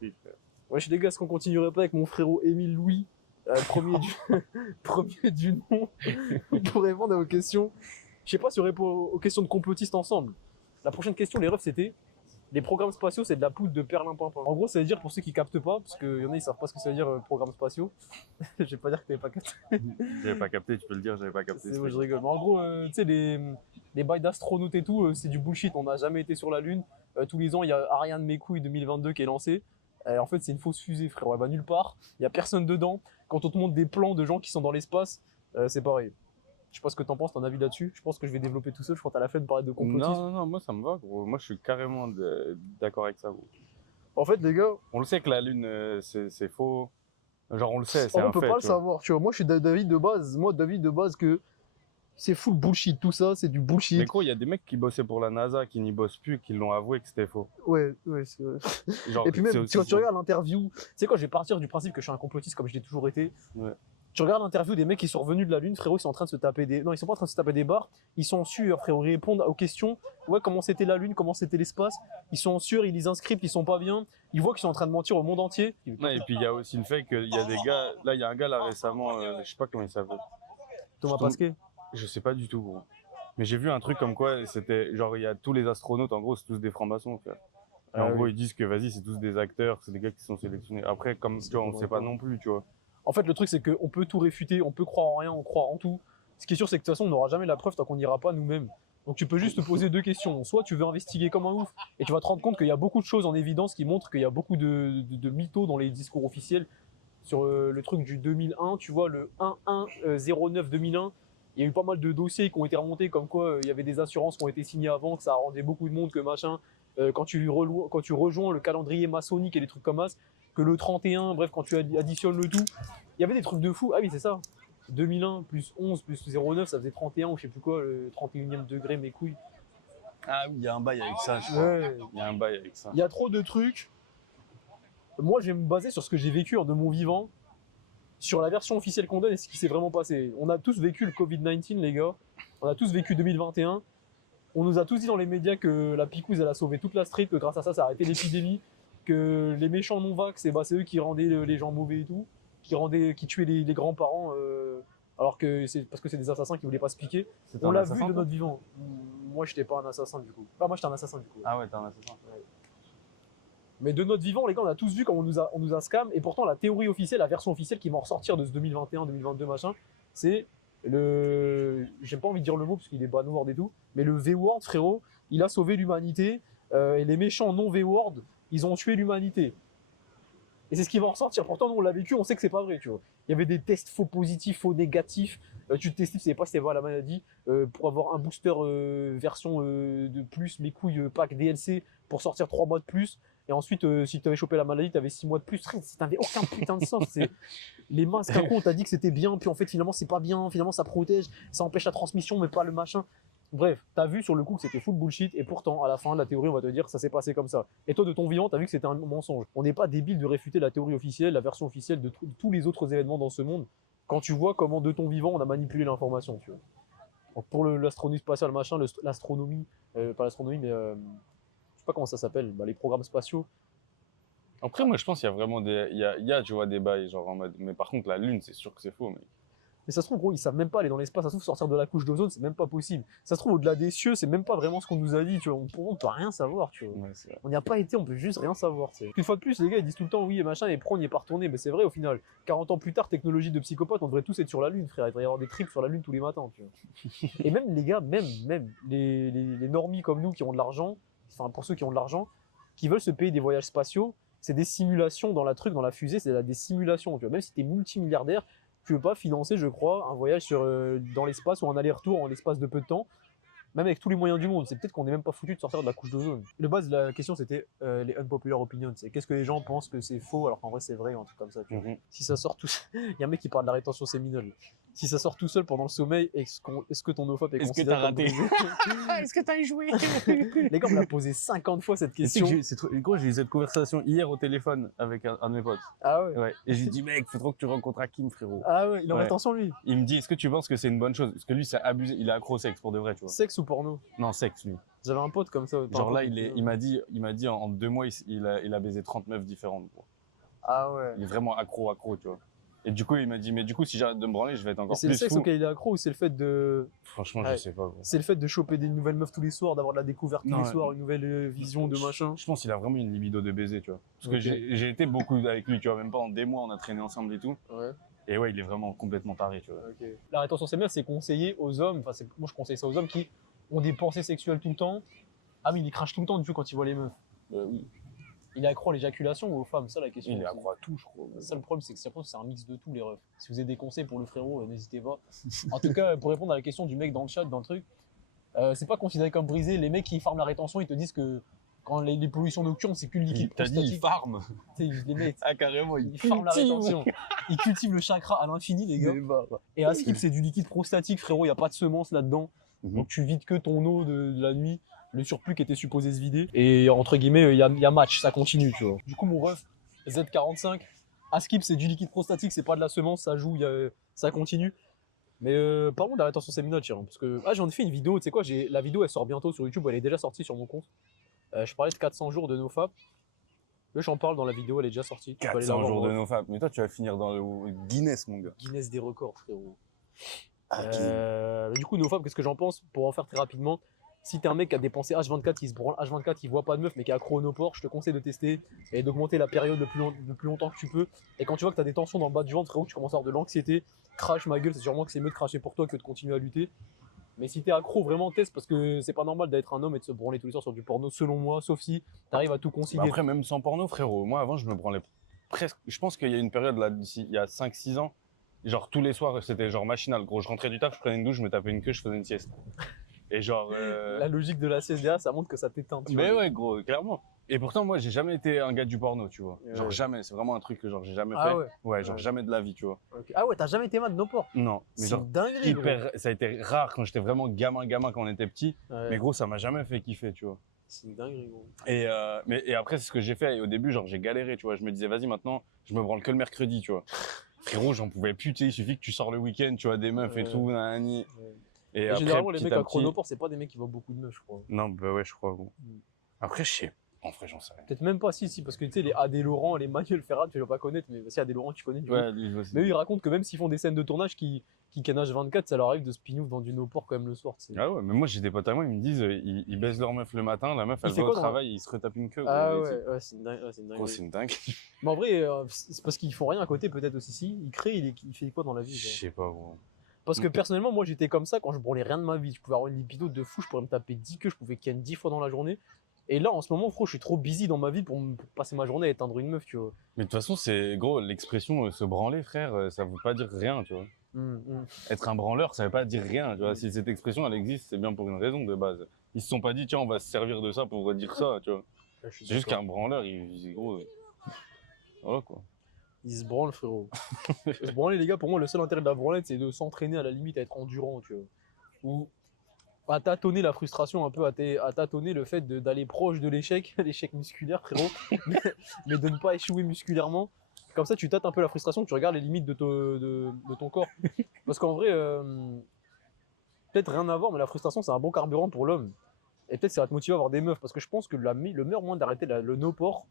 compris, frère. Wesh les gars, est-ce qu'on continuerait pas avec mon frérot Émile Louis, premier du nom, pour répondre à vos questions? Je sais pas si on répond aux questions de complotistes ensemble. La prochaine question, les refs, c'était les programmes spatiaux, c'est de la poudre de perlimpinpin. En gros, ça veut dire, pour ceux qui captent pas, parce qu'il y en a, ils savent pas ce que ça veut dire, programmes spatiaux. Je vais pas dire que t'avais pas capté. J'avais pas capté, tu peux le dire, j'avais pas capté. Moi, je rigole. Mais en gros, tu sais, les bails d'astronautes et tout, c'est du bullshit. On n'a jamais été sur la Lune. Tous les ans, il y a Ariane mes couilles 2022 qui est lancée. En fait, c'est une fausse fusée, frère. Elle va nulle part. Il y a personne dedans. Quand on te montre des plans de gens qui sont dans l'espace, c'est pareil. Je sais pas ce que t'en penses, ton avis là-dessus. Je pense que je vais développer tout seul. Je crois que t'as la flemme de parler de complotisme. Non, moi ça me va, gros. Moi je suis carrément d'accord avec ça, gros. En fait, les gars, On le sait que la Lune, c'est faux. Genre, on le sait, c'est on un peut fait. pas le tu vois. savoir, tu vois. Moi, je suis d'avis de base. Moi, d'avis de base que c'est full bullshit. Tout ça, c'est du bullshit. Mais gros, il y a des mecs qui bossaient pour la NASA, qui n'y bossent plus, qui l'ont avoué que c'était faux. Ouais, c'est vrai. Genre, Et puis même, c'est quand aussi tu regardes l'interview, tu sais quoi, je vais partir du principe que je suis un complotiste comme je l'ai toujours été. Ouais. Tu regardes l'interview des mecs qui sont revenus de la Lune, frérot, ils sont en train de se taper des... Non, ils sont pas en train de se taper des barres, ils sont en sueur, frérot, ils répondent aux questions. Ouais, comment c'était la Lune, comment c'était l'espace. Ils sont en sueur, ils lisent un script, ils sont pas bien. Ils voient qu'ils sont en train de mentir au monde entier. Ouais, et puis il y a aussi le fait qu'il y a des gars, là il y a un gars là récemment, je sais pas comment il s'appelle. Thomas Pasquet. Je sais pas du tout, gros. Mais j'ai vu un truc comme quoi c'était genre il y a tous les astronautes, en gros c'est tous des francs-maçons, frère. Et en gros ils disent que vas-y c'est tous des acteurs, c'est des gars qui sont sélectionnés. Après comme tu vois on sait pas non plus, tu vois. En fait, le truc, c'est qu'on peut tout réfuter, on peut croire en rien, on croit en tout. Ce qui est sûr, c'est que de toute façon, on n'aura jamais la preuve tant qu'on n'ira pas nous-mêmes. Donc tu peux juste te poser deux questions. Soit tu veux investiguer comme un ouf, et tu vas te rendre compte qu'il y a beaucoup de choses en évidence qui montrent qu'il y a beaucoup de mythos dans les discours officiels. Sur le truc du 2001, tu vois, le 1109-2001, il y a eu pas mal de dossiers qui ont été remontés, comme quoi il y avait des assurances qui ont été signées avant, que ça rendait beaucoup de monde, que machin. Quand tu rejoins le calendrier maçonnique et des trucs comme ça, que le 31, bref, quand tu additionnes le tout, il y avait des trucs de fou. Ah oui, c'est ça. 2001 plus 11 plus 09, ça faisait 31 ou je sais plus quoi, le 31e degré, mes couilles. Ah oui, il y a un bail avec ça, je crois. Ouais. Il y a un bail avec ça. Il y a trop de trucs. Moi, je vais me baser sur ce que j'ai vécu de mon vivant, sur la version officielle qu'on donne et ce qui s'est vraiment passé. On a tous vécu le Covid-19, les gars. On a tous vécu 2021. On nous a tous dit dans les médias que la picouse, elle a sauvé toute la street, que grâce à ça, ça a arrêté l'épidémie, que les méchants non-vax, c'est eux qui rendaient les gens mauvais et tout, qui tuaient les grands-parents, alors que c'est parce que c'est des assassins qui voulaient pas se piquer. On l'a vu de notre vivant. Moi, j'étais pas un assassin du coup. Moi, j'étais un assassin du coup. Ah ouais, t'es un assassin. Ouais. Mais de notre vivant, les gars, on a tous vu comment on nous a scam, et pourtant la théorie officielle, la version officielle qui va en ressortir de ce 2021, 2022 machin, c'est j'ai pas envie de dire le mot parce qu'il est banword et tout, mais le V-word, frérot, il a sauvé l'humanité, et les méchants non V-word, ils ont tué l'humanité. Et c'est ce qui va en ressortir. Pourtant, nous, on l'a vécu, on sait que c'est pas vrai, tu vois. Il y avait des tests faux positifs, faux négatifs. Tu te testais, tu savais pas si t'avais la maladie, pour avoir un booster version de plus, mes couilles, pack DLC, pour sortir 3 mois de plus. Et ensuite, si tu avais chopé la maladie, tu avais 6 mois de plus. Ça n'avait aucun putain de sens. Les masques, à quoi on t'a dit que c'était bien, puis en fait, finalement, c'est pas bien. Finalement, ça protège, ça empêche la transmission, mais pas le machin. Bref, t'as vu sur le coup que c'était full bullshit, et pourtant, à la fin de la théorie, on va te dire que ça s'est passé comme ça. Et toi, de ton vivant, t'as vu que c'était un mensonge. On n'est pas débile de réfuter la théorie officielle, la version officielle de tous les autres événements dans ce monde, quand tu vois comment, de ton vivant, on a manipulé l'information, tu vois. Donc, pour l'astronomie spatiale, machin, l'astronomie, pas l'astronomie, mais je sais pas comment ça s'appelle, les programmes spatiaux. Après, moi, je pense qu'il y a vraiment tu vois, des bails, genre en mode, mais par contre, la Lune, c'est sûr que c'est faux, mec. Mais ça se trouve, gros, ils savent même pas aller dans l'espace. Ça se trouve, sortir de la couche d'ozone, c'est même pas possible. Ça se trouve, au-delà des cieux, c'est même pas vraiment ce qu'on nous a dit, tu vois. On peut rien savoir, tu vois. Ouais, c'est vrai. On n'y a pas été, on peut juste rien savoir, tu sais. Une fois de plus, les gars, ils disent tout le temps, oui, et machin, et pro, on n'y est pas retourné. Mais c'est vrai, au final. 40 ans plus tard, technologie de psychopathe, on devrait tous être sur la Lune, frère. Il devrait y avoir des trips sur la Lune tous les matins, tu vois. Et même, les gars, même les normies comme nous qui ont de l'argent, enfin, pour ceux qui ont de l'argent, qui veulent se payer des voyages spatiaux, c'est des simulations dans la fusée, c'est des simulations, tu vois. Même si t'es multimilliardaire, tu veux pas financer, je crois, un voyage dans l'espace ou un aller-retour en l'espace de peu de temps, même avec tous les moyens du monde. C'est peut-être qu'on n'est même pas foutu de sortir de la couche d'ozone. De base, la question c'était les unpopular opinions. C'est qu'est-ce que les gens pensent que c'est faux alors qu'en vrai c'est vrai ou un truc comme ça. Tu vois. Si ça sort tout seul, il y a un mec qui parle de la rétention séminale. Si ça sort tout seul pendant le sommeil, est-ce que ton OFAP est considéré comme brisé? Est-ce que t'as échoué? Les gars, on me l'a posé 50 fois cette question. Gros, j'ai eu cette conversation hier au téléphone avec un de mes potes. Ah ouais. Ouais. Et j'ai dit, mec, faut trop que tu rencontres Hakim, frérot. Ah ouais, il est en Ouais. rétention lui. Il me dit, est-ce que tu penses que c'est une bonne chose? Parce que lui, c'est abusé. Il est accro au sexe pour de vrai, tu vois. Sexe ou porno? Non, sexe, lui. J'avais un pote comme ça. Genre là, il m'a dit en 2 mois, il a baisé 30 meufs différentes. Gros. Ah ouais. Il est vraiment accro, tu vois. Et du coup, il m'a dit, mais du coup, si j'arrête de me branler, je vais être encore C'est plus le sexe fou. auquel il est accro ou c'est le fait de. Franchement, Ouais. je sais pas. Gros. C'est le fait de choper des nouvelles meufs tous les soirs, d'avoir de la découverte tous Non, les soirs, une nouvelle vision de machin. Je pense qu'il a vraiment une libido de baiser, tu vois. Parce que Ok. j'ai été beaucoup avec lui, tu vois. Même pendant des mois, on a traîné ensemble et tout. Ouais. Et ouais, il est vraiment complètement taré, tu vois. Ok. La rétention séminale, c'est conseillé aux hommes, enfin, moi je conseille ça aux hommes qui ont des pensées sexuelles tout le temps. Ah, mais il crache tout le temps du coup quand il voit les meufs. Oui. Il est accro à l'éjaculation ou aux femmes, ça la question. Il est aussi. accro à tout, je crois. Ça, le problème, c'est que c'est un mix de tout, les refs. Si vous avez des conseils pour le frérot, n'hésitez pas. En tout cas, pour répondre à la question du mec dans le chat, dans le truc, c'est pas considéré comme brisé. Les mecs qui farment la rétention, ils te disent que quand les pollutions nocturnes, c'est que le liquide T'as dit, il prostatique. farme. Les mecs, Ah, carrément, ils farment la rétention. Ils cultivent le chakra à l'infini, les gars. Et à skip, c'est du liquide prostatique, frérot, il n'y a pas de semences là-dedans. Donc tu vides que ton eau de la nuit, le surplus qui était supposé se vider. Et entre guillemets, il y a match, ça continue, tu vois. Du coup, mon ref, Z45, à skip, c'est du liquide prostatique, c'est pas de la semence, ça joue, ça continue. Mais parlons de la rétention séminale, tiens, parce que j'en ai fait une vidéo, tu sais quoi, la vidéo elle sort bientôt sur YouTube, elle est déjà sortie sur mon compte. Je parlais de 400 jours de NoFap. Là, j'en parle dans la vidéo, elle est déjà sortie. Tu peux aller la 400 voir, jours de ouais. NoFap. Mais toi, tu vas finir dans le Guinness, mon gars. Guinness des records, frérot. Ah, Du coup, NoFap, qu'est-ce que j'en pense? Pour en faire très rapidement, si t'es un mec qui a dépensé H24, qui se branle H24, qui voit pas de meuf, mais qui est accro au no-port, je te conseille de tester et d'augmenter la période le plus longtemps que tu peux. Et quand tu vois que t'as des tensions dans le bas du ventre, frérot, que tu commences à avoir de l'anxiété, crache ma gueule, c'est sûrement que c'est mieux de cracher pour toi que de continuer à lutter. Mais si t'es accro, vraiment teste, parce que c'est pas normal d'être un homme et de se branler tous les soirs sur du porno, selon moi, sauf si t'arrives à tout concilier. Bah après, même sans porno, frérot. Moi, avant, je me branlais presque. Je pense qu'il y a une période là, il y a 5-6 ans, genre tous les soirs, c'était genre machinal. Gros, je rentrais du taf, je prenais une douche, je me tapais une queue, je faisais une sieste. Et genre. La logique de la sieste derrière, ça montre que ça t'éteint. tu Mais vois. ouais, gros, clairement. Et pourtant, moi, j'ai jamais été un gars du porno, tu vois. Ouais. Genre jamais. C'est vraiment un truc que genre j'ai jamais Ah fait. ouais. Ouais, genre Ouais. jamais de la vie, tu vois. Ok. Ah ouais, t'as jamais été mal de nos ports. Non. Mais C'est genre une dinguerie, gros. ça a été rare quand j'étais vraiment gamin quand on était petit. Ouais. Mais gros, ça m'a jamais fait kiffer, tu vois. C'est une dinguerie, gros. Et après, c'est ce que j'ai fait. Et au début, genre, j'ai galéré, tu vois. Je me disais, vas-y, maintenant, je me branle que le mercredi, tu vois. Frérot, j'en pouvais plus, tu sais. Il suffit que tu sors le week-end, tu vois, des meufs et Ouais. tout, nanani. Ouais. Et Et après, généralement, les petit mecs à à petit- chronoport, c'est pas des mecs qui voient beaucoup de meufs, je crois. Non, bah ouais, je crois, gros. Mm. Après, je sais. En vrai, j'en sais rien. Peut-être même pas, si, parce que tu sais, les AD Laurent, les Manuel Ferrat, tu vas pas connaître, mais si AD Laurent, tu connais du coup. Ouais, lui aussi. Mais eux, ils racontent que même s'ils font des scènes de tournage qui canagent 24, ça leur arrive de spin-off dans du no-port quand même le soir. Tu sais. Ah ouais, mais moi, j'ai des potes à moi, ils me disent, ils baisent leur meuf le matin, la meuf, elle fait va quoi au dans- travail, ils se retapent une queue. Ah gros, ouais, c'est une dinguerie. Gros, Oh, c'est une dingue. Mais en vrai, c'est parce qu'ils font rien à côté, peut-être aussi. Si, il crée, il fait quoi dans la vie Je genre. sais pas, gros. Parce que personnellement, moi, j'étais comme ça quand je branlais rien de ma vie. Je pouvais avoir une libido de fou, je pourrais me taper 10 queues, je pouvais ken 10 fois dans la journée. Et là, en ce moment, je suis trop busy dans ma vie pour passer ma journée à éteindre une meuf, tu vois. Mais de toute façon, c'est, gros, l'expression se branler, frère, ça veut pas dire rien, tu vois. Être un branleur, ça veut pas dire rien, tu vois. Si cette expression, elle existe, c'est bien pour une raison de base. Ils se sont pas dit, tiens, on va se servir de ça pour dire ça, tu vois. Je suis C'est juste d'accord. qu'un branleur, gros. Voilà, quoi. Il se branle, frérot. Se branler, les gars, pour moi, le seul intérêt de la branlette, c'est de s'entraîner à la limite à être endurant, tu vois. Ou à tâtonner la frustration un peu, à tâtonner le fait d'aller proche de l'échec, l'échec musculaire, frérot, mais de ne pas échouer musculairement. Comme ça, tu tâtes un peu la frustration, tu regardes les limites de ton corps. Parce qu'en vrai, peut-être rien à voir, mais la frustration, c'est un bon carburant pour l'homme. Et peut-être ça va te motiver à avoir des meufs. Parce que je pense que le meilleur moyen d'arrêter le no-port,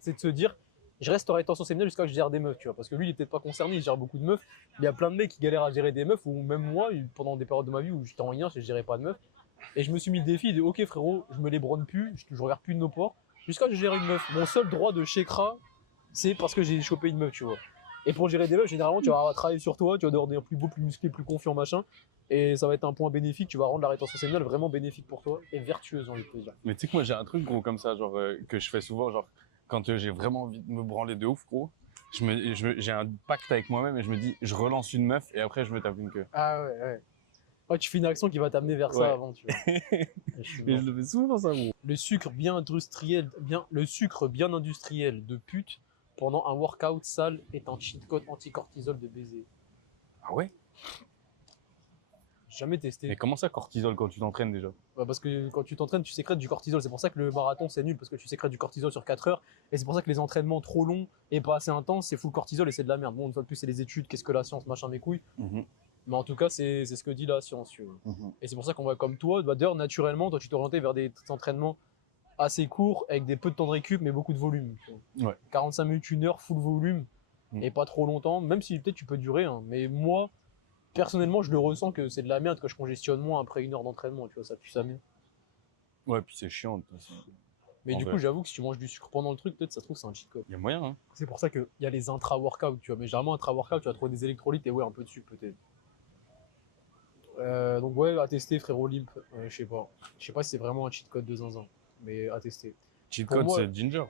c'est de se dire, je reste en rétention séminale jusqu'à ce que je gère des meufs, tu vois. Parce que lui, il est peut-être pas concerné, il gère beaucoup de meufs. Il y a plein de mecs qui galèrent à gérer des meufs, ou même moi, pendant des périodes de ma vie où j'étais en lien, je gérais pas de meufs. Et je me suis mis le défi de, ok frérot, je me les bronne plus, je regarde plus de nos ports, jusqu'à ce que je gère une meuf. Mon seul droit de chékra, c'est parce que j'ai chopé une meuf, tu vois. Et pour gérer des meufs, généralement, tu vas travailler sur toi, tu vas devenir plus beau, plus musclé, plus confiant, machin. Et ça va être un point bénéfique, tu vas rendre la rétention séminale vraiment bénéfique pour toi et vertueuse, j'ai envie de te dire. Mais tu sais que moi, j'ai un truc, gros, comme ça, genre, que je fais souvent, genre, quand j'ai vraiment envie de me branler de ouf, gros, j'ai un pacte avec moi-même et je me dis, je relance une meuf et après, je me tape une queue. Ah ouais, ouais. Ouais, tu fais une action qui va t'amener vers Ouais. ça avant, tu vois. Mais je le fais souvent, ça, gros. Le sucre bien industriel de pute pendant un workout sale est un cheat code anti-cortisol de baiser. Ah ouais? Jamais testé. Mais comment ça, cortisol, quand tu t'entraînes déjà? Bah parce que quand tu t'entraînes, tu sécrètes du cortisol. C'est pour ça que le marathon c'est nul, parce que tu sécrètes du cortisol sur 4 heures. Et c'est pour ça que les entraînements trop longs et pas assez intenses, c'est full cortisol et c'est de la merde. Bon, une fois de plus, c'est les études, qu'est-ce que la science, machin, mes couilles. Mais en tout cas, c'est ce que dit la science. Tu vois. Mhm. Et c'est pour ça qu'on va comme toi, bah, d'ailleurs, naturellement, toi, tu t'es orienté vers des entraînements assez courts, avec des peu de temps de récup, mais beaucoup de volume. Tu vois. Ouais. 45 minutes, 1 heure, full volume, et pas trop longtemps, même si peut-être tu peux durer. Hein. Mais moi, personnellement, je le ressens que c'est de la merde, que je congestionne moins après 1 heure d'entraînement. Tu vois, ça pue sa mère. Ouais, puis c'est chiant. De toute façon. Mais En du vrai. coup, j'avoue que si tu manges du sucre pendant le truc, peut-être ça se trouve, c'est un cheat code. Il y a moyen, hein. C'est pour ça qu'il y a les intra-workouts, tu vois. Mais généralement, intra-workout, tu vas trouver des électrolytes et ouais, un peu de sucre peut-être. Donc ouais, à tester, frérot Limp. Je sais pas. Je sais pas si c'est vraiment un cheat code de zinzin, mais à tester. Cheat Pour code, moi- c'est Ginger.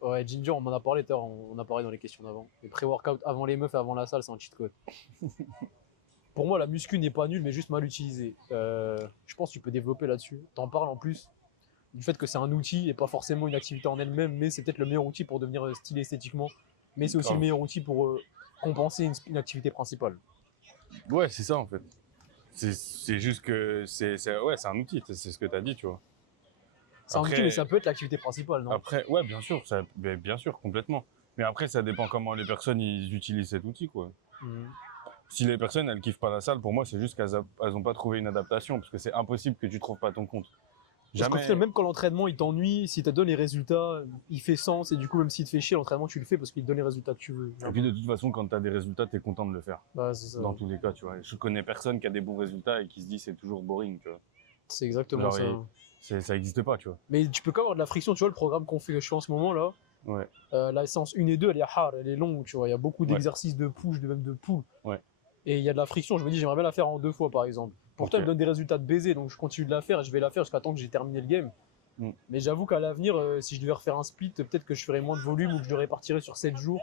Gros. Ouais, Ginger, on m'en a parlé tout à l'heure, on a parlé dans les questions d'avant. Les pré-workout avant les meufs et avant la salle, c'est un cheat code. Pour moi, la muscu n'est pas nulle, mais juste mal utilisée. Je pense que tu peux développer là-dessus. T'en parles en plus du fait que c'est un outil et pas forcément une activité en elle-même, mais c'est peut-être le meilleur outil pour devenir stylé esthétiquement. Mais c'est aussi Grave. le meilleur outil pour compenser une activité principale. Ouais, c'est ça en fait. C'est juste que ouais, c'est un outil, c'est ce que tu as dit, tu vois. C'est un Après- outil, mais ça peut être l'activité principale, non? Après, ouais, bien sûr, bien sûr, complètement. Mais après, ça dépend comment les personnes ils utilisent cet outil, quoi. Mhm. Si les personnes elles kiffent pas la salle, pour moi, c'est juste qu'elles ont pas trouvé une adaptation, parce que c'est impossible que tu trouves pas ton compte. Parce qu'au final, même quand l'entraînement il t'ennuie, si tu te donne les résultats, il fait sens et du coup, même s'il te fait chier, l'entraînement tu le fais parce qu'il te donne les résultats que tu veux. Et puis de toute façon, quand tu as des résultats, tu es content de le faire. Bah, c'est ça. Dans tous les cas, tu vois. Je connais personne qui a des bons résultats et qui se dit c'est toujours boring, tu vois. C'est exactement Genre, ça. Ça existe pas, tu vois. Mais tu peux quand même avoir de la friction, tu vois, le programme qu'on fait, que je fais en ce moment là, Ouais. la séance 1 et 2, elle est hard, elle est longue, tu vois. Il y a beaucoup Ouais. d'exercices de push, même de pull. Ouais. Et il y a de la friction, je me dis, j'aimerais bien la faire en 2 fois par exemple. Pourtant, Ok. elle me donne des résultats de baiser, donc je continue de la faire et je vais la faire jusqu'à temps que j'ai terminé le game. Mm. Mais j'avoue qu'à l'avenir, si je devais refaire un split, peut-être que je ferais moins de volume ou que je le répartirais sur 7 jours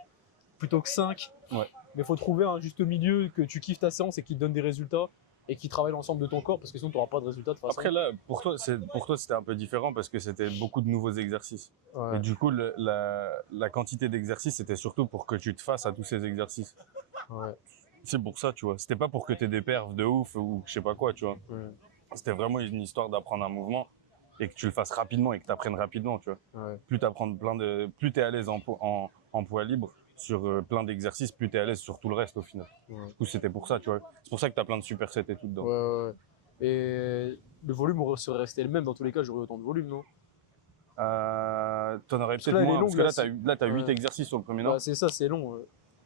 plutôt que 5. Ouais. Mais il faut trouver un juste milieu, que tu kiffes ta séance et qui te donne des résultats et qui travaille l'ensemble de ton corps parce que sinon tu n'auras pas de résultats de toute façon. Après là, pour toi, c'était un peu différent parce que c'était beaucoup de nouveaux exercices. Ouais. Et du coup, la quantité d'exercices, c'était surtout pour que tu te fasses à tous ces exercices. Ouais. C'est pour ça, tu vois. C'était pas pour que tu aies des perfs de ouf ou je sais pas quoi, tu vois. Ouais. C'était vraiment une histoire d'apprendre un mouvement et que tu le fasses rapidement et que tu apprennes rapidement, tu vois. Ouais. Plus tu es à l'aise en poids libre sur plein d'exercices, plus tu es à l'aise sur tout le reste au final. Ouais. Du coup, c'était pour ça, tu vois. C'est pour ça que tu as plein de supersets et tout dedans. Ouais. Et le volume serait resté le même dans tous les cas, j'aurais autant de volume, non? T'en aurais que peut-être là, elle est moins, longue, parce que là, là, t'as 8 ouais. exercices sur le premier, non? Bah, c'est ça, c'est long.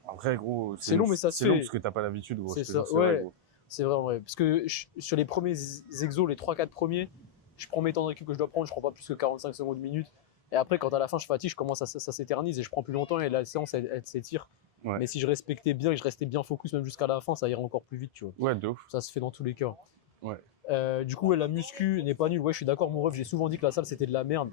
Après, gros, C'est long, mais ça se c'est long fait. parce que t'as pas l'habitude, gros. C'est je te ça, jure, vrai, ouais. gros. C'est vrai en vrai. Parce que sur les premiers exos, les 3-4 premiers, je prends mes temps de récup que je dois prendre, je prends pas plus que 45 secondes, minute. Et après, quand à la fin je fatigue, je commence ça s'éternise et je prends plus longtemps et la séance elle s'étire. Ouais. Mais si je respectais bien et que je restais bien focus même jusqu'à la fin, ça irait encore plus vite, tu vois. Ouais, de ouf. Ça se fait dans tous les cas. Ouais. Du coup, ouais, la muscu n'est pas nulle. Ouais, je suis d'accord, mon ref, j'ai souvent dit que la salle c'était de la merde.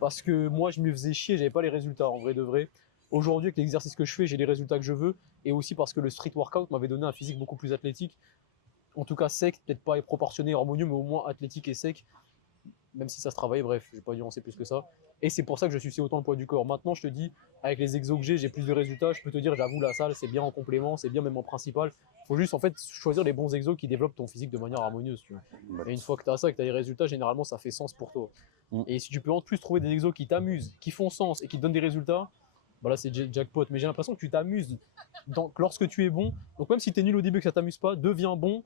Parce que moi, je me faisais chier, j'avais pas les résultats en vrai de vrai. Aujourd'hui, avec l'exercice que je fais, j'ai les résultats que je veux. Et aussi parce que le street workout m'avait donné un physique beaucoup plus athlétique. En tout cas, sec, peut-être pas proportionné, harmonieux, mais au moins athlétique et sec. Même si ça se travaille, bref, je vais pas nuancer plus que ça. Et c'est pour ça que je suis autant le poids du corps. Maintenant, je te dis, avec les exos que j'ai plus de résultats. Je peux te dire, j'avoue, la salle, c'est bien en complément, c'est bien même en principal. Faut juste en fait choisir les bons exos qui développent ton physique de manière harmonieuse. Tu vois. Et une fois que tu as ça, que tu as les résultats, généralement, ça fait sens pour toi. Et si tu peux en plus trouver des exos qui t'amusent, qui font sens et qui te donnent des résultats, bah là, c'est jackpot. Mais j'ai l'impression que tu t'amuses lorsque tu es bon. Donc même si tu es nul au début et que ça t'amuse pas, deviens bon.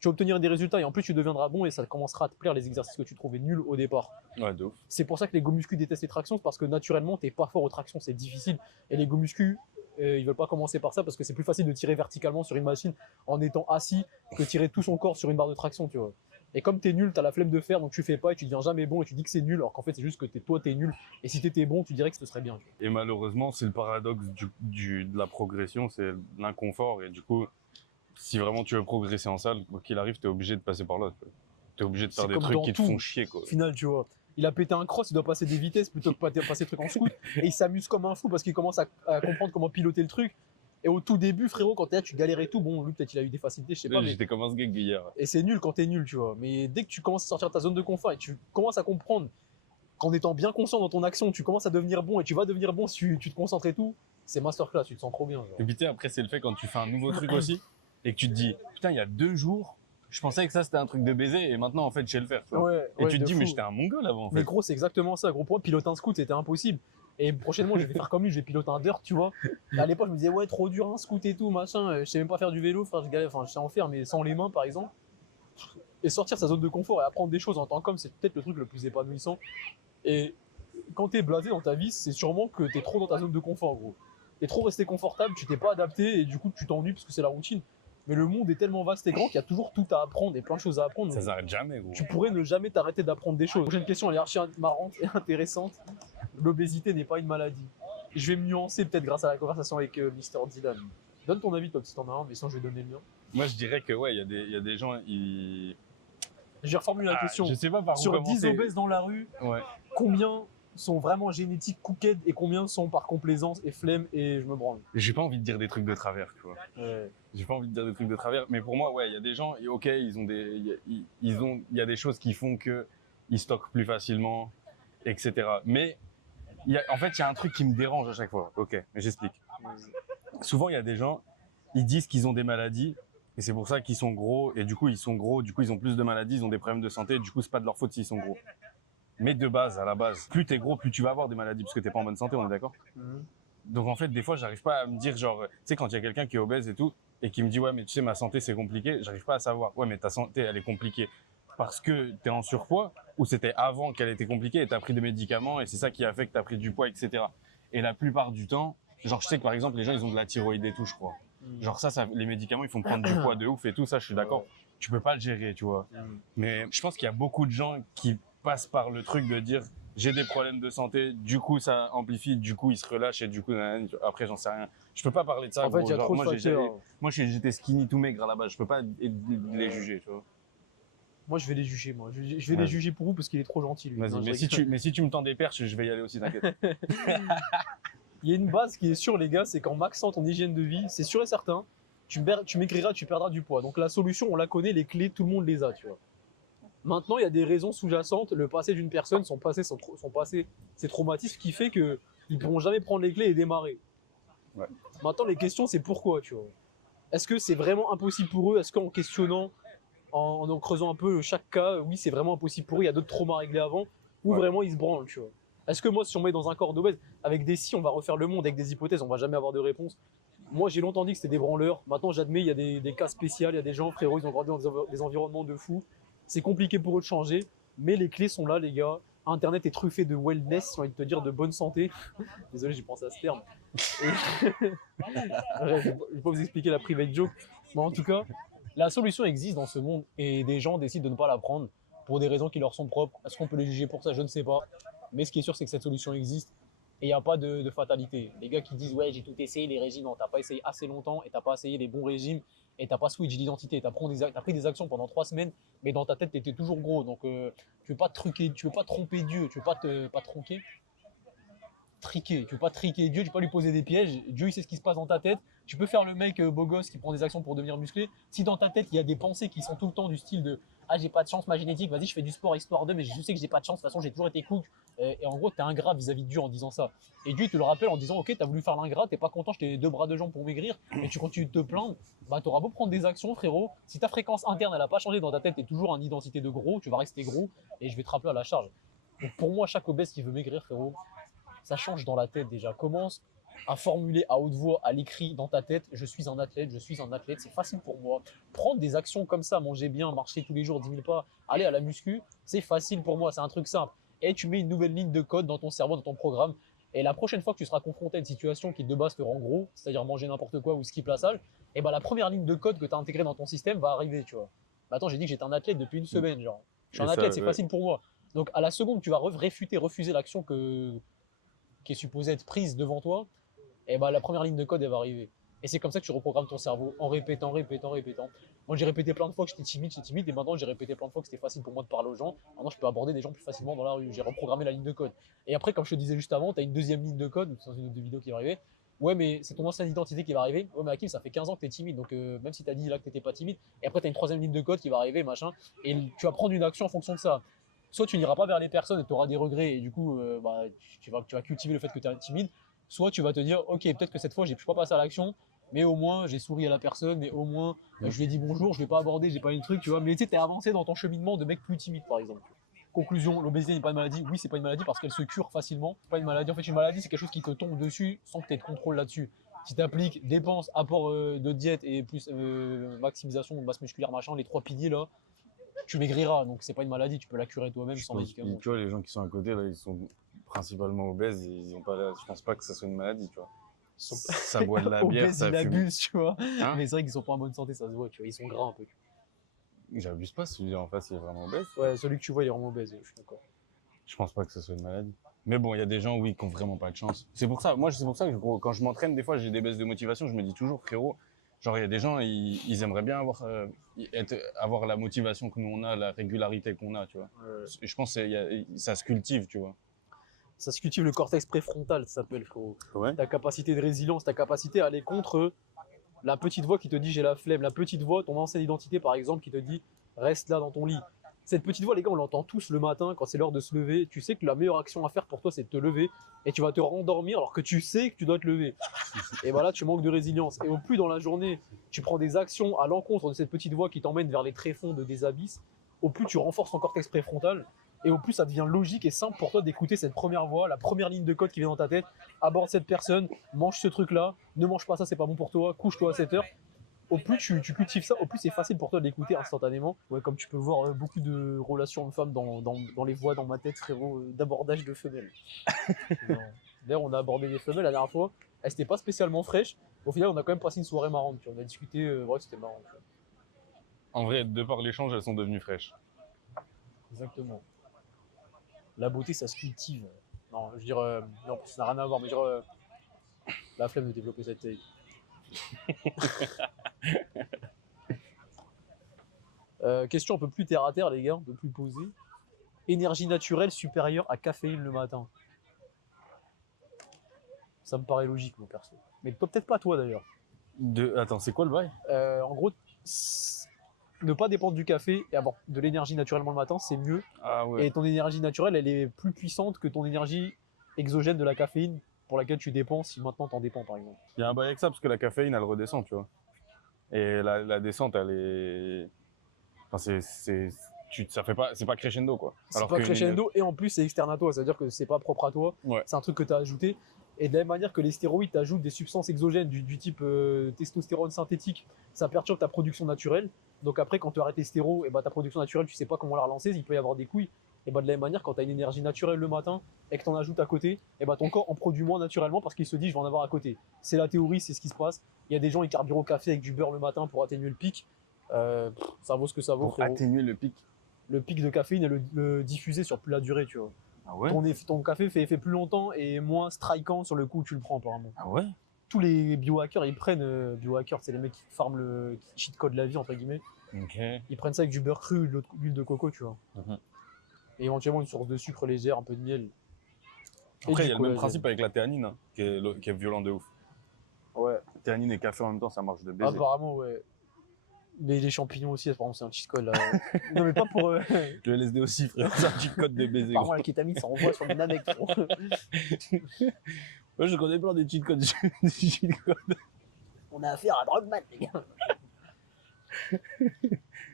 Tu vas obtenir des résultats et en plus tu deviendras bon et ça commencera à te plaire les exercices que tu trouvais nuls au départ. Ouais, de ouf. C'est pour ça que les go muscu détestent les tractions, parce que naturellement t'es pas fort aux tractions, c'est difficile. Et les go muscu, ils veulent pas commencer par ça parce que c'est plus facile de tirer verticalement sur une machine en étant assis que tirer tout son corps sur une barre de traction, tu vois. Et comme t'es nul, t'as la flemme de faire, donc tu fais pas et tu deviens jamais bon et tu dis que c'est nul, alors qu'en fait c'est juste que toi t'es nul. Et si t'étais bon, tu dirais que ce serait bien. Tu vois. Et malheureusement, c'est le paradoxe de la progression, c'est l'inconfort. Et du coup, si vraiment tu veux progresser en salle, quoi qu'il arrive, t'es obligé de passer par là. T'es obligé de faire C'est des comme trucs dans qui te tout. font chier, quoi. Au final, tu vois. Il a pété un cross, il doit passer des vitesses plutôt que passer des trucs en scoot. Et il s'amuse comme un fou parce qu'il commence à comprendre comment piloter le truc. Et au tout début, frérot, quand t'es là, tu galérais et tout. Bon, lui, peut-être il a eu des facilités, je sais pas. Mais... J'étais comme un sgeg hier. Et c'est nul quand t'es nul, tu vois. Mais dès que tu commences à sortir de ta zone de confort et tu commences à comprendre qu'en étant bien conscient dans ton action, tu commences à devenir bon et tu vas devenir bon si tu te concentres et tout, c'est masterclass, tu te sens trop bien. Genre. Et puis tu sais, après, c'est le fait quand tu fais un nouveau truc aussi et que tu te dis, putain, il y a 2 jours, je pensais que ça c'était un truc de baiser et maintenant en fait, je sais le faire. Tu vois. Ouais, et tu te de dis, fou. mais j'étais un mongol avant en fait. Mais gros, c'est exactement ça. Gros, pour moi, piloter un scoot, c'était impossible. Et prochainement, je vais faire comme lui, je vais piloter un dirt, tu vois. Et à l'époque, je me disais, ouais, trop dur, un scoot et tout, machin. Je sais même pas faire du vélo, frère, je galère, enfin, je sais en faire, mais sans les mains, par exemple. Et sortir de sa zone de confort et apprendre des choses en tant qu'homme, c'est peut-être le truc le plus épanouissant. Et quand t'es blasé dans ta vie, c'est sûrement que t'es trop dans ta zone de confort, gros. T'es trop resté confortable, tu t'es pas adapté et du coup, tu t'ennuies parce que c'est la routine. Mais le monde est tellement vaste et grand qu'il y a toujours tout à apprendre et plein de choses à apprendre. Ça s'arrête jamais, gros. Tu pourrais ne jamais t'arrêter d'apprendre des choses. Prochaine question, elle est archi marrante et intéressante. L'obésité n'est pas une maladie. Je vais me nuancer peut-être grâce à la conversation avec Mister Dylan. Donne ton avis, toi, si t'en as un, mais sinon je vais donner le mien. Moi, je dirais que, ouais, il y a des gens, ils. Je vais reformuler la question. Je sais pas par où Sur 10 commencer. obèses dans la rue, Ouais. combien sont vraiment génétiques cooked et combien sont par complaisance et flemme et je me branle. J'ai pas envie de dire des trucs de travers, tu vois. J'ai pas envie de dire des trucs de travers, mais pour moi, ouais, il y a des gens, et ok, ils ont des, il y a des choses qui font que ils stockent plus facilement, etc. Mais en fait, il y a un truc qui me dérange à chaque fois. Ok, mais j'explique. Souvent, il y a des gens, ils disent qu'ils ont des maladies, et c'est pour ça qu'ils sont gros, et du coup, ils sont gros, du coup, ils ont plus de maladies, ils ont des problèmes de santé, du coup, c'est pas de leur faute s'ils sont gros. Mais de base, à la base, plus t'es gros, plus tu vas avoir des maladies, parce que t'es pas en bonne santé, on est d'accord? Donc en fait, des fois, j'arrive pas à me dire, genre, tu sais, quand il y a quelqu'un qui est obèse et tout, et qui me dit, ouais, mais tu sais, ma santé, c'est compliqué, j'arrive pas à savoir, ouais, mais ta santé, elle est compliquée parce que t'es en surpoids, ou c'était avant qu'elle était compliquée et t'as pris des médicaments, et c'est ça qui a fait que t'as pris du poids, etc. Et la plupart du temps, genre, je sais que par exemple, les gens, ils ont de la thyroïde et tout, je crois. Genre ça, les médicaments, ils font prendre du poids de ouf et tout, ça, je suis d'accord. Tu peux pas le gérer, tu vois. Mais je pense qu'il y a beaucoup de gens qui passent par le truc de dire, j'ai des problèmes de santé, du coup ça amplifie, du coup ils se relâchent et du coup après j'en sais rien. Je peux pas parler de ça. En fait, il y a genre, trop de facteurs. moi j'étais skinny tout maigre à la base, je peux pas les juger, tu vois. Moi, je vais les juger, moi. Je vais les juger pour vous parce qu'il est trop gentil, lui. Vas-y, Non, mais si tu me tends des perches, je vais y aller aussi, t'inquiète. Il y a une base qui est sûre, les gars, c'est qu'en maxant ton hygiène de vie, c'est sûr et certain, tu maigriras, tu perdras du poids. Donc la solution, on la connaît, les clés, tout le monde les a, tu vois. Maintenant, il y a des raisons sous-jacentes. Le passé d'une personne, son passé, ses traumatismes qui fait qu'ils ne pourront jamais prendre les clés et démarrer. Ouais. Maintenant, les questions, c'est pourquoi, tu vois. Est-ce que c'est vraiment impossible pour eux? Est-ce qu'en questionnant, en creusant un peu chaque cas, oui, c'est vraiment impossible pour eux, il y a d'autres traumas à régler avant, ou vraiment ils se branlent, tu vois. Est-ce que moi, si on met dans un corps d'obèse, avec des si, on va refaire le monde, avec des hypothèses, on va jamais avoir de réponse. Moi, j'ai longtemps dit que c'était des branleurs. Maintenant, j'admets, il y a des cas spéciaux, il y a des gens, frérot, ils ont grandi dans des environnements de fous. C'est compliqué pour eux de changer, mais les clés sont là, les gars. Internet est truffé de wellness, j'ai envie de te dire, de bonne santé. Désolé, j'ai pensé à ce terme. Ouais, je vais pas vous expliquer la private joke, mais en tout cas, la solution existe dans ce monde et des gens décident de ne pas la prendre pour des raisons qui leur sont propres. Est-ce qu'on peut les juger pour ça? Je ne sais pas. Mais ce qui est sûr, c'est que cette solution existe et il n'y a pas de fatalité. Les gars qui disent ouais, j'ai tout essayé, les régimes, non, t'as pas essayé assez longtemps et t'as pas essayé les bons régimes et t'as pas switch d'identité. T'as pris des actions pendant 3 semaines, mais dans ta tête, t'étais toujours gros. Donc tu veux pas te truquer, tu veux pas tromper Dieu, tu veux pas tronquer. Triquer, tu veux pas triquer Dieu, tu peux pas lui poser des pièges. Dieu, il sait ce qui se passe dans ta tête. Tu peux faire le mec beau gosse qui prend des actions pour devenir musclé. Si dans ta tête il y a des pensées qui sont tout le temps du style de ah, j'ai pas de chance, ma génétique, vas-y, je fais du sport histoire de, mais je sais que j'ai pas de chance, de toute façon, j'ai toujours été cook. Et en gros, t'es ingrat vis-à-vis de Dieu en disant ça. Et Dieu, il te le rappelle en disant ok, t'as voulu faire l'ingrat, t'es pas content, je t'ai 2 bras de jambes pour maigrir, et tu continues de te plaindre, bah t'auras beau prendre des actions, frérot. Si ta fréquence interne elle a pas changé dans ta tête, t'es toujours une identité de gros, tu vas rester gros, et je vais te rappeler à la charge. Donc pour moi, chaque obèse qui veut maigrir, frérot, ça change dans la tête déjà. Commence à formuler à haute voix, à l'écrit dans ta tête, je suis un athlète, c'est facile pour moi. Prendre des actions comme ça, manger bien, marcher tous les jours 10 000 pas, aller à la muscu, c'est facile pour moi, c'est un truc simple. Et tu mets une nouvelle ligne de code dans ton cerveau, dans ton programme, et la prochaine fois que tu seras confronté à une situation qui de base te rend gros, c'est-à-dire manger n'importe quoi ou skip la salle, et ben la première ligne de code que tu as intégrée dans ton système va arriver, tu vois. Attends, j'ai dit que j'étais un athlète depuis une semaine, genre. Je suis un athlète, c'est facile pour moi. Donc à la seconde, tu vas refuser l'action qui est supposée être prise devant toi, et bah la première ligne de code elle va arriver. Et c'est comme ça que tu reprogrammes ton cerveau en répétant. Moi j'ai répété plein de fois que j'étais timide, et maintenant j'ai répété plein de fois que c'était facile pour moi de parler aux gens. Maintenant je peux aborder des gens plus facilement dans la rue. J'ai reprogrammé la ligne de code. Et après, comme je te disais juste avant, tu as une deuxième ligne de code, dans une autre vidéo qui va arriver. Ouais, mais c'est ton ancienne identité qui va arriver. Ouais, mais Hakim, ça fait 15 ans que tu es timide, donc même si tu as dit là que tu n'étais pas timide, et après tu as une troisième ligne de code qui va arriver, machin, et tu vas prendre une action en fonction de ça. Soit tu n'iras pas vers les personnes et tu auras des regrets, et du coup, tu vas cultiver le fait que tu es timide. Soit tu vas te dire, ok, peut-être que cette fois, je ne suis pas passé à l'action, mais au moins, j'ai souri à la personne, mais au moins, je lui ai dit bonjour, je ne vais pas aborder, j'ai pas eu le truc, tu vois. Mais tu sais, tu es avancé dans ton cheminement de mec plus timide, par exemple. Conclusion, l'obésité n'est pas une maladie. Oui, c'est pas une maladie parce qu'elle se cure facilement. C'est pas une maladie. En fait, une maladie, c'est quelque chose qui te tombe dessus sans que tu aies de contrôle là-dessus. Si tu appliques dépenses, apport de diète et plus maximisation de masse musculaire, machin, les 3 piliers là, tu maigriras. Donc, c'est pas une maladie. Tu peux la curer toi-même sans médicaments. Tu vois, les gens qui sont à côté, là, ils sont principalement obèses. Ils ont pas, je pense pas que ça soit une maladie, tu vois. Ça boit de la bière, Obèses, ça ils fume. abusent, tu vois. Hein? Mais c'est vrai qu'ils sont pas en bonne santé, ça se voit, tu vois. Ils sont gras un peu. J'abuse pas, celui en face, il est vraiment obèse. Ouais, celui que tu vois, il est vraiment obèse, je suis d'accord. Je pense pas que ce soit une maladie. Mais bon, il y a des gens, oui, qui ont vraiment pas de chance. C'est pour ça que quand je m'entraîne, des fois, j'ai des baisses de motivation. Je me dis toujours, frérot, genre, il y a des gens, ils aimeraient bien avoir la motivation que nous on a, la régularité qu'on a, tu vois. Et je pense que ça se cultive, tu vois. Ça se cultive le cortex préfrontal, ça s'appelle, frérot. Ouais. Ta capacité de résilience, ta capacité à aller contre la petite voix qui te dit j'ai la flemme, la petite voix, ton ancienne identité par exemple, qui te dit reste là dans ton lit. Cette petite voix, les gars, on l'entend tous le matin quand c'est l'heure de se lever. Tu sais que la meilleure action à faire pour toi, c'est de te lever et tu vas te rendormir alors que tu sais que tu dois te lever. Et voilà, tu manques de résilience. Et au plus dans la journée, tu prends des actions à l'encontre de cette petite voix qui t'emmène vers les tréfonds des abysses, au plus tu renforces ton cortex préfrontal et au plus ça devient logique et simple pour toi d'écouter cette première voix, la première ligne de code qui vient dans ta tête. Aborde cette personne, mange ce truc-là, ne mange pas ça, c'est pas bon pour toi, couche-toi à 7 heures. Au plus tu cultives ça, au plus c'est facile pour toi de l'écouter instantanément. Ouais, comme tu peux voir, beaucoup de relations hommes-femmes dans les voix dans ma tête, frérot, d'abordage de femelles. D'ailleurs, on a abordé des femelles la dernière fois. Elles n'étaient pas spécialement fraîches. Au final, on a quand même passé une soirée marrante. Tu vois. On a discuté, ouais, c'était marrant. Tu vois. En vrai, de par l'échange, elles sont devenues fraîches. Exactement. La beauté, ça se cultive. Non, je veux dire, non, ça n'a rien à voir, mais la flemme de développer cette take. Question un peu plus terre à terre, les gars, un peu plus posée. Énergie naturelle supérieure à caféine le matin. Ça me paraît logique, mon perso. Mais peut-être pas toi d'ailleurs. Attends, c'est quoi le bail? En gros, ne pas dépendre du café et avoir de l'énergie naturellement le matin, c'est mieux. Ah ouais. Et ton énergie naturelle, elle est plus puissante que ton énergie exogène de la caféine pour laquelle tu dépends si maintenant t'en dépends, par exemple. Il y a un bail avec ça parce que la caféine, elle redescend, tu vois. Et la descente, elle est. Enfin, c'est pas crescendo, quoi. C'est pas crescendo et en plus c'est externe à toi, c'est-à-dire que c'est pas propre à toi, Ouais. c'est un truc que tu as ajouté. Et de la même manière que les stéroïdes t'ajoutent des substances exogènes du type testostérone synthétique, ça perturbe ta production naturelle. Donc après, quand tu arrêtes les stéros, et bah, ta production naturelle, tu sais pas comment la relancer, il peut y avoir des couilles. Et bah, de la même manière, quand tu as une énergie naturelle le matin et que tu en ajoutes à côté, et bah, ton corps en produit moins naturellement parce qu'il se dit je vais en avoir à côté. C'est la théorie, c'est ce qui se passe. Il y a des gens qui carburent au café avec du beurre le matin pour atténuer le pic. Ça vaut ce que ça vaut, Pour frérot. atténuer le pic. Le pic de caféine et le diffuser sur plus la durée, tu vois. Ah ouais? Ton café fait effet plus longtemps et moins strikant sur le coup où tu le prends apparemment. Ah ouais? Tous les biohackers, ils prennent biohackers, c'est les mecs qui farment qui cheat code la vie entre guillemets. Ok. Ils prennent ça avec du beurre cru, de l'huile de coco, tu vois. Et éventuellement une source de sucre légère, un peu de miel. Et Après, du il y a le même collagène. principe avec la théanine, hein, qui est violent de ouf. Ouais. Théanine et café en même temps, ça marche de baiser. Apparemment, ouais. Mais les champignons aussi, apparemment, c'est un cheat code là. Non, mais pas pour. Le LSD aussi, frère. C'est un petit code de baiser. Apparemment, la kétamine, ça envoie sur les nanettes. Moi, je connais plein des cheat codes. Des cheat codes. On a affaire à Drogman, les gars.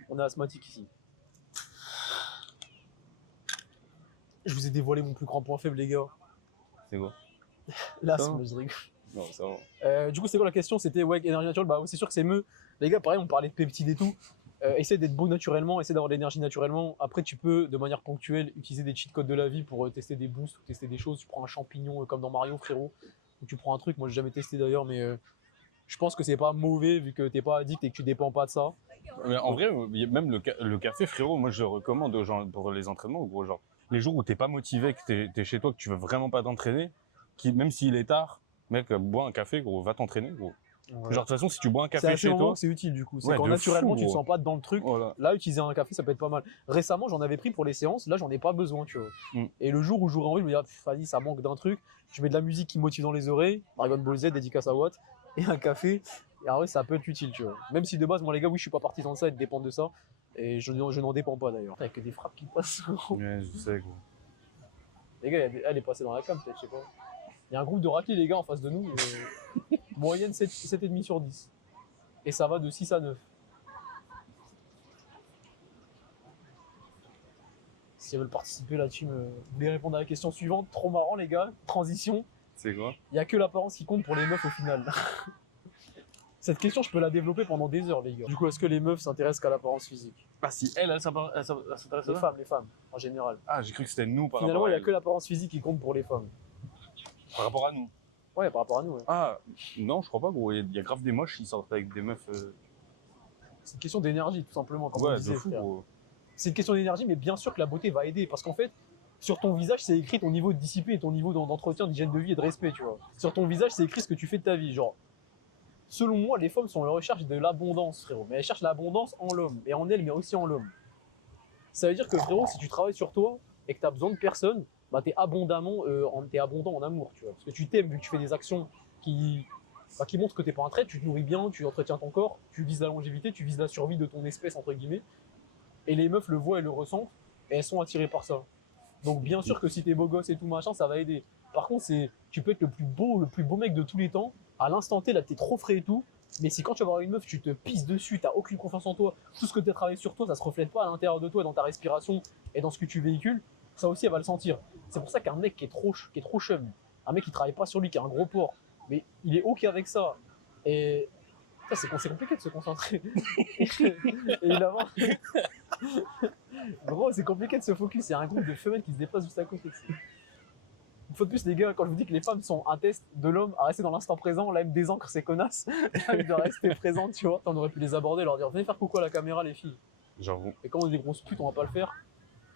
On est asthmatique ici. Je vous ai dévoilé mon plus grand point faible, les gars. C'est quoi? L'asthme, je rigole. Non, ça va. Du coup, c'est quoi la question? C'était ouais, énergie naturelle. Bah, c'est sûr que c'est mieux. Les gars, pareil, on parlait de peptides et tout. Essaie d'être beau naturellement, essaie d'avoir de l'énergie naturellement. Après, tu peux, de manière ponctuelle, utiliser des cheat codes de la vie pour tester des boosts ou tester des choses. Tu prends un champignon comme dans Mario, frérot. Ou tu prends un truc, moi j'ai jamais testé d'ailleurs, mais je pense que c'est pas mauvais vu que t'es pas addict et que tu dépends pas de ça. Mais en vrai, même le café, frérot, moi je le recommande aux gens pour les entraînements. Gros, genre, les jours où t'es pas motivé, que t'es chez toi, que tu veux vraiment pas t'entraîner, même s'il est tard, mec, bois un café, gros, va t'entraîner, gros. Ouais. Genre, de toute façon, si tu bois un C'est café à ce chez moment toi, que c'est utile du coup. C'est Ouais, quand de naturellement fou, tu te gros. sens pas dans le truc. voilà. Là, utiliser un café, ça peut être pas mal. Récemment, j'en avais pris pour les séances. Là, j'en ai pas besoin, tu vois. Mm. Et le jour où j'aurais envie, je me dis, ah, vas-y, ça manque d'un truc. Je mets de la musique qui me motive dans les oreilles. Dragon Ball Z, dédicace à Watt. Et un café. Et en vrai, ça peut être utile, tu vois. Même si de base, moi, les gars, oui, je suis pas partisan de ça et de dépendre de ça. Et je n'en dépends pas d'ailleurs. Avec des frappes qui passent. Ouais, je sais, gros. Les gars, elle est passée dans la cam, peut-être, je sais pas. Il y a un groupe de raclés, les gars, en face de nous. Moyenne 7,5 sur 10. Et ça va de 6 à 9. si elles veulent participer, la team, vous voulez répondre à la question suivante. Trop marrant, les gars. Transition. C'est quoi? Il n'y a que l'apparence qui compte pour les meufs au final. Cette question, je peux la développer pendant des heures, les gars. Du coup, est-ce que les meufs s'intéressent qu'à l'apparence physique? Ah, si elle s'intéresse à ça? Les femmes, en général. Ah, j'ai cru que c'était nous par Finalement, rapport il à n'y a que l'apparence physique qui compte pour les femmes. Par rapport à nous. Ouais, par rapport à nous. Ouais. Ah, non, je crois pas, gros. Il y a grave des moches qui sortent avec des meufs. C'est une question d'énergie, tout simplement. Comme on Ouais, disait, de fou, frère. gros. C'est une question d'énergie, mais bien sûr que la beauté va aider. Parce qu'en fait, sur ton visage, c'est écrit ton niveau de discipline et ton niveau d'entretien, d'hygiène de vie et de respect, tu vois. Sur ton visage, c'est écrit ce que tu fais de ta vie. Genre, selon moi, les femmes sont à la recherche de l'abondance, frérot. Mais elles cherchent l'abondance en l'homme, et en elles, mais aussi en l'homme. Ça veut dire que, frérot, si tu travailles sur toi et que tu as besoin de personne, bah, t'es abondant en amour, tu vois. Parce que tu t'aimes, vu que tu fais des actions qui montrent que t'es pas un trait, tu te nourris bien, tu entretiens ton corps, tu vises la longévité, tu vises la survie de ton espèce, entre guillemets. Et les meufs le voient et le ressentent, et elles sont attirées par ça. Donc bien sûr que si t'es beau gosse et tout machin, ça va aider. Par contre, tu peux être le plus beau mec de tous les temps, à l'instant T, là t'es trop frais et tout, mais si quand tu vas voir une meuf, tu te pisses dessus, t'as aucune confiance en toi, tout ce que t'as travaillé sur toi, ça se reflète pas à l'intérieur de toi, dans ta respiration et dans ce que tu véhicules, ça aussi elle va le sentir. C'est pour ça qu'un mec qui est trop chum, un mec qui travaille pas sur lui, qui a un gros porc, mais il est ok avec ça, et c'est compliqué de se concentrer. Évidemment. Gros, c'est compliqué de se focus. Il y a un groupe de femelles qui se déplacent juste à côté. Une fois de plus, les gars, quand je vous dis que les femmes sont un test de l'homme à rester dans l'instant présent, là, elles me désancrent ces connasses. Elles doivent rester présentes, tu vois. On aurait pu les aborder, leur dire venez faire coucou à la caméra, les filles. J'avoue. Et quand on est des grosses putes, on va pas le faire.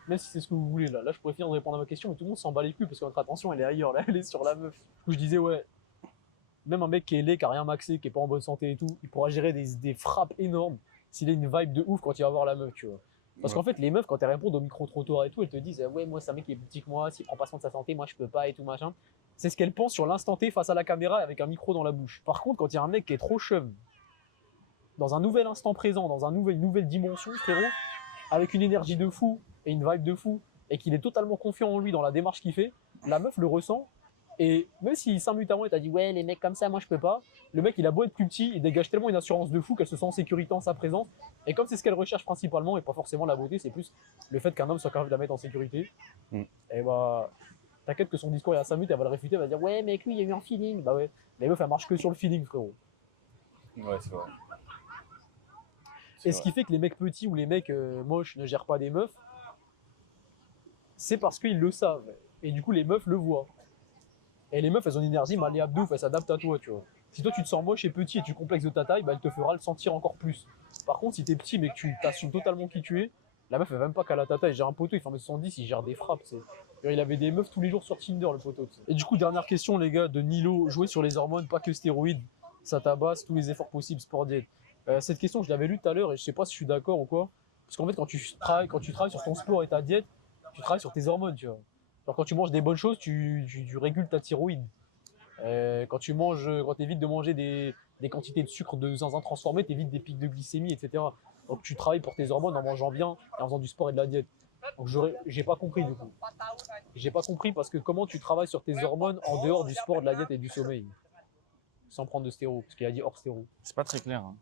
Même si c'est ce que vous voulez, là. Là, je pourrais finir de répondre à ma question, mais tout le monde s'en bat les couilles parce que notre attention, elle est ailleurs. Là, elle est sur la meuf. Du coup, je disais, ouais. Même un mec qui est laid, qui a rien maxé, qui est pas en bonne santé et tout, il pourra gérer des frappes énormes s'il a une vibe de ouf quand il va voir la meuf, tu vois. Parce qu'en fait, les meufs, quand elles répondent au micro-trottoir et tout, elles te disent ouais, moi, c'est un mec qui est plus petit que moi, s'il prend pas soin de sa santé, moi, je peux pas et tout machin. C'est ce qu'elles pensent sur l'instant T face à la caméra avec un micro dans la bouche. Par contre, quand il y a un mec qui est trop chum, dans un nouvel instant présent, dans une nouvelle dimension, frérot, avec une énergie de fou et une vibe de fou, et qu'il est totalement confiant en lui dans la démarche qu'il fait, la meuf le ressent. Et même si 5 minutes avant, il t'a dit ouais, les mecs comme ça, moi je peux pas, le mec il a beau être plus petit, il dégage tellement une assurance de fou qu'elle se sent en sécurité en sa présence. Et comme c'est ce qu'elle recherche principalement, et pas forcément la beauté, c'est plus le fait qu'un homme soit capable de la mettre en sécurité, et bah t'inquiète que son discours il y a 5 minutes, elle va le réfuter, elle va dire ouais, mais avec lui il y a eu un feeling. Bah ouais, les meufs elles marchent que sur le feeling, frérot. Ouais, c'est vrai. Et ce qui fait que les mecs petits ou les mecs moches ne gèrent pas des meufs, c'est parce qu'ils le savent. Et du coup, les meufs le voient. Et les meufs, elles ont une énergie malléable de ouf, elles s'adaptent à toi, tu vois. Si toi, tu te sens moche et petit et tu complexes de ta taille, bah, elle te fera le sentir encore plus. Par contre, si t'es petit mais que tu t'assumes totalement qui tu es, la meuf, elle va même pas qu'à la ta taille. J'ai un poteau, il fait 1m70, il gère des frappes, c'est... Il avait des meufs tous les jours sur Tinder, le poteau. T'sais. Et du coup, dernière question, les gars, de Nilo, jouer sur les hormones, pas que stéroïdes, ça tabasse, tous les efforts possibles, sport diète. Cette question, je l'avais lue tout à l'heure et je sais pas si je suis d'accord ou quoi. Parce qu'en fait, quand tu travailles sur ton sport et ta diète, tu travailles sur tes hormones, tu vois. Genre quand tu manges des bonnes choses, tu régules ta thyroïde. Quand tu évites de manger des quantités de sucre de zinzin transformé, tu évites des pics de glycémie, etc. Donc tu travailles pour tes hormones en mangeant bien et en faisant du sport et de la diète. Donc j'ai pas compris du coup. J'ai pas compris parce que comment tu travailles sur tes hormones en dehors du sport, de la diète et du sommeil. Sans prendre de stéro, parce qu'il a dit hors stéro. C'est pas très clair. Hein.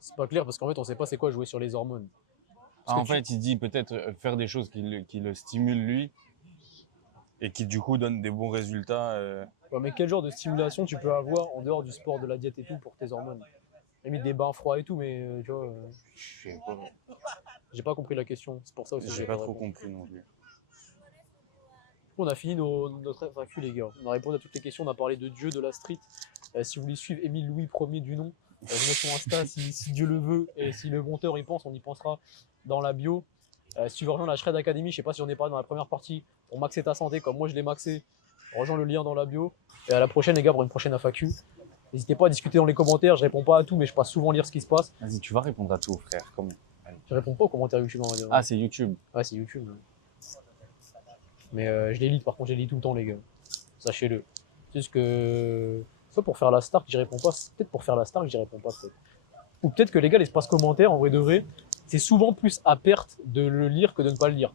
C'est pas clair parce qu'en fait on sait pas c'est quoi jouer sur les hormones. En fait, il dit peut-être faire des choses qui le stimulent lui et qui du coup donnent des bons résultats. Ouais, mais quel genre de stimulation tu peux avoir en dehors du sport, de la diète et tout pour tes hormones? Limite des bains froids et tout, mais tu vois. Je sais pas. J'ai pas compris la question, c'est pour ça aussi. J'ai pas trop compris non plus. On a fini notre FAQ, les gars. On a répondu à toutes les questions, on a parlé de Dieu, de la street. Si vous voulez suivre Émile Louis Ier du nom, je mets son Insta si Dieu le veut et si le monteur y pense, on y pensera dans la bio. Si tu veux rejoindre la Shred Academy, je sais pas si on est pas dans la première partie, pour maxer ta santé comme moi je l'ai maxé, rejoins le lien dans la bio. Et à la prochaine, les gars, pour une prochaine FAQ. N'hésitez pas à discuter dans les commentaires, je réponds pas à tout, mais je passe souvent lire ce qui se passe. Vas-y, tu vas répondre à tout, frère. Comment? Je réponds pas aux commentaires YouTube, on va dire. Ah, c'est YouTube. Ouais, c'est YouTube. Mais je les lis, par contre, je les lis tout le temps, les gars. Sachez-le. C'est juste que. Soit pour faire la star, j'y réponds pas. Peut-être pour faire la star, j'y réponds pas, peut-être. Ou peut-être que les gars, l'espace commentaire, en vrai de vrai, c'est souvent plus à perte de le lire que de ne pas le lire.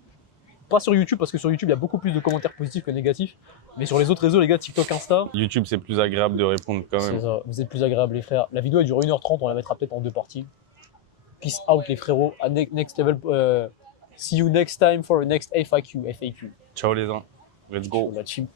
Pas sur YouTube, parce que sur YouTube, il y a beaucoup plus de commentaires positifs que négatifs. Mais sur les autres réseaux, les gars, TikTok, Insta. YouTube, c'est plus agréable de répondre quand même. C'est ça, vous êtes plus agréables, les frères. La vidéo, elle dure 1h30, on la mettra peut-être en 2 parties. Peace out, les frérots. À next level See you next time for the next FAQ. Ciao les gens. Let's go. La team.